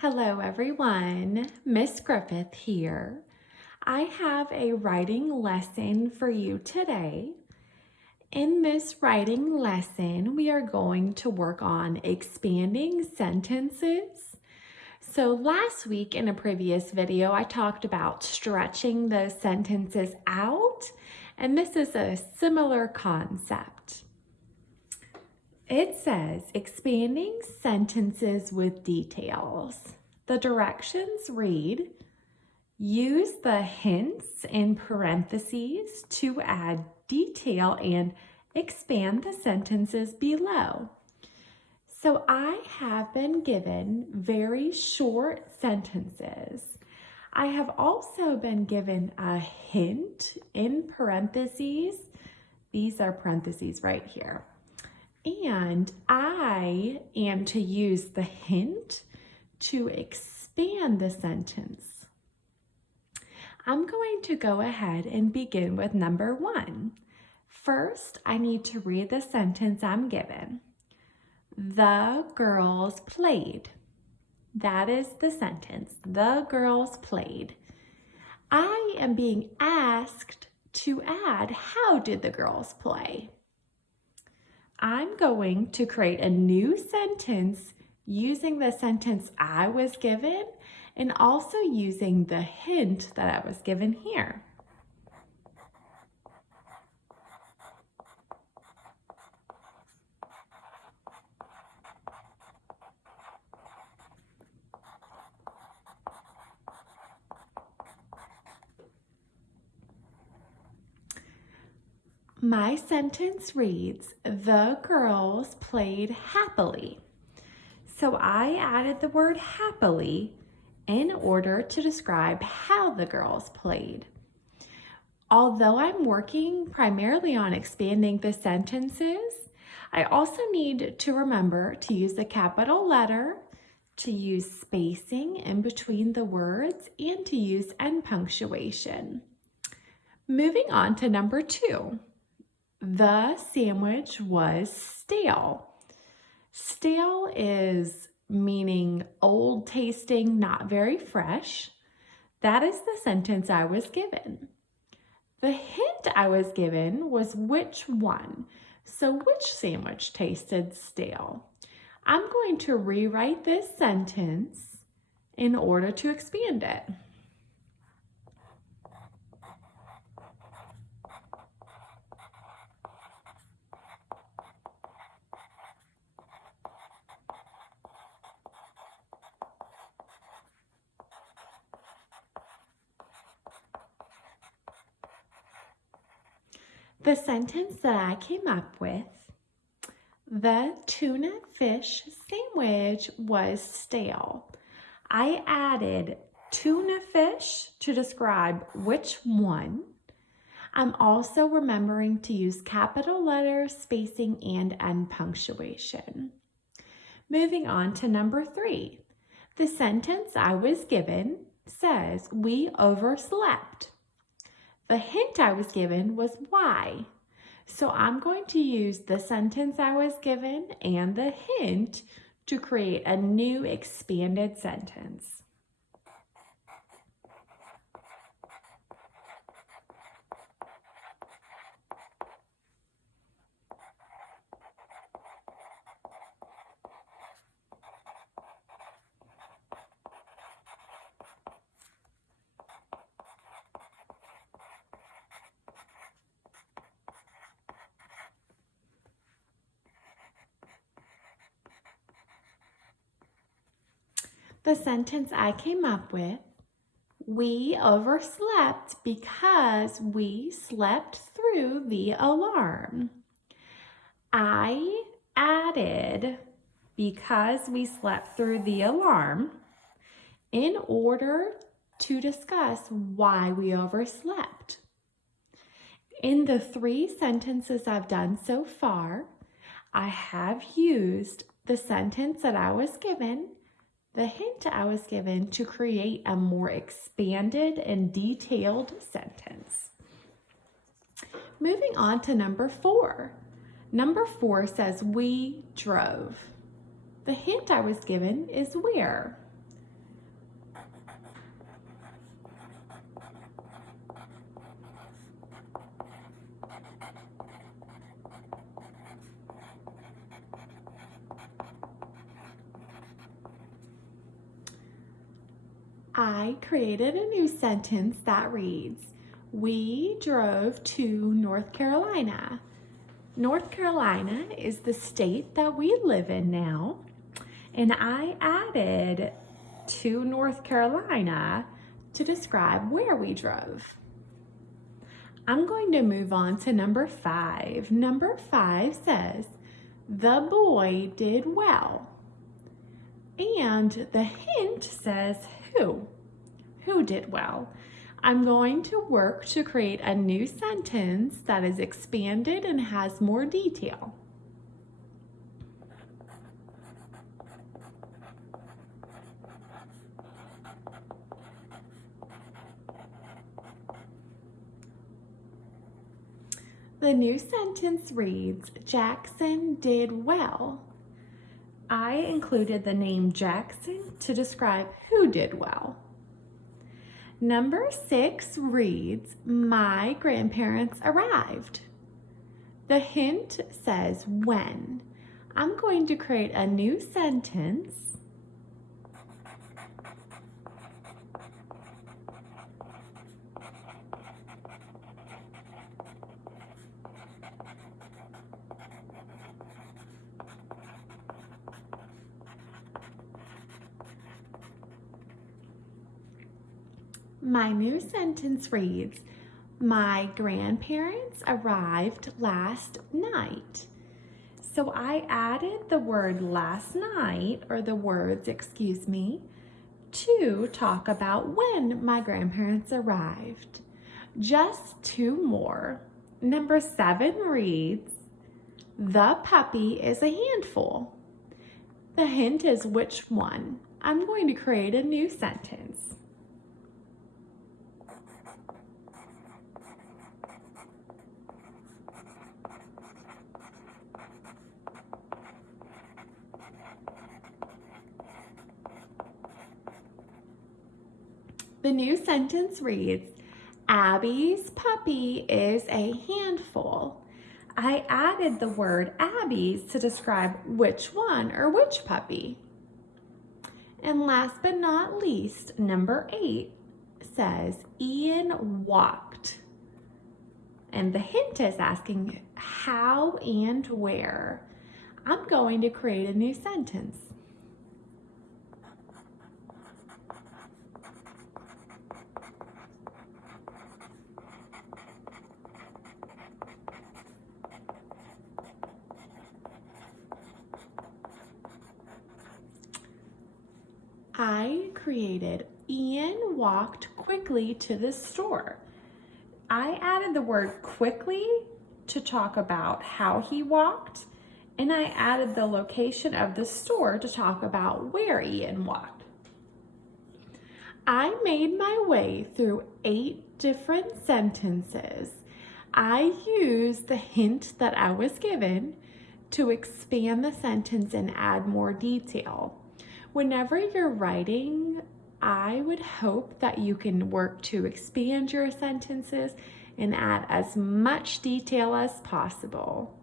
Hello everyone, Miss Griffith here. I have a writing lesson for you today. In this writing lesson, we are going to work on expanding sentences. So last week in a previous video, I talked about stretching those sentences out, and this is a similar concept. It says expanding sentences with details. The directions read, use the hints in parentheses to add detail and expand the sentences below. So I have been given very short sentences. I have also been given a hint in parentheses. These are parentheses right here. And I am to use the hint to expand the sentence. I'm going to go ahead and begin with number 1. First, I need to read the sentence I'm given. The girls played. That is the sentence. The girls played. I am being asked to add, how did the girls play? I'm going to create a new sentence using the sentence I was given and also using the hint that I was given here. My sentence reads, the girls played happily. So I added the word happily in order to describe how the girls played. Although I'm working primarily on expanding the sentences, I also need to remember to use the capital letter, to use spacing in between the words, and to use end punctuation. Moving on to number 2. The sandwich was stale. Stale is meaning old tasting, not very fresh. That is the sentence I was given. The hint I was given was which one. So which sandwich tasted stale? I'm going to rewrite this sentence in order to expand it. The sentence that I came up with, the tuna fish sandwich was stale. I added tuna fish to describe which one. I'm also remembering to use capital letters, spacing, and end punctuation. Moving on to number 3. The sentence I was given says, we overslept. The hint I was given was why. So I'm going to use the sentence I was given and the hint to create a new expanded sentence. The sentence I came up with, we overslept because we slept through the alarm. I added because we slept through the alarm in order to discuss why we overslept. In the 3 sentences I've done so far, I have used the sentence that I was given, the hint I was given to create a more expanded and detailed sentence. Moving on to number 4. Number 4 says we drove. The hint I was given is where. I created a new sentence that reads, we drove to North Carolina. North Carolina is the state that we live in now, and I added to North Carolina to describe where we drove. I'm going to move on to number 5. Number 5 says, the boy did well. And the hint says who? Who did well? I'm going to work to create a new sentence that is expanded and has more detail. The new sentence reads, Jackson did well. I included the name Jackson to describe who did well. Number 6 reads, my grandparents arrived. The hint says when. I'm going to create a new sentence My new sentence reads, my grandparents arrived last night. So I added the word last night, or the words, excuse me, to talk about when my grandparents arrived. Just 2 more. Number 7 reads, the puppy is a handful. The hint is which one. I'm going to create a new sentence. The new sentence reads, Abby's puppy is a handful. I added the word Abby's to describe which one or which puppy. And last but not least, number 8 says, Ian walked. And the hint is asking how and where. I'm going to create a new sentence. I created Ian walked quickly to the store. I added the word quickly to talk about how he walked, and I added the location of the store to talk about where Ian walked. I made my way through 8 different sentences. I used the hint that I was given to expand the sentence and add more detail. Whenever you're writing, I would hope that you can work to expand your sentences and add as much detail as possible.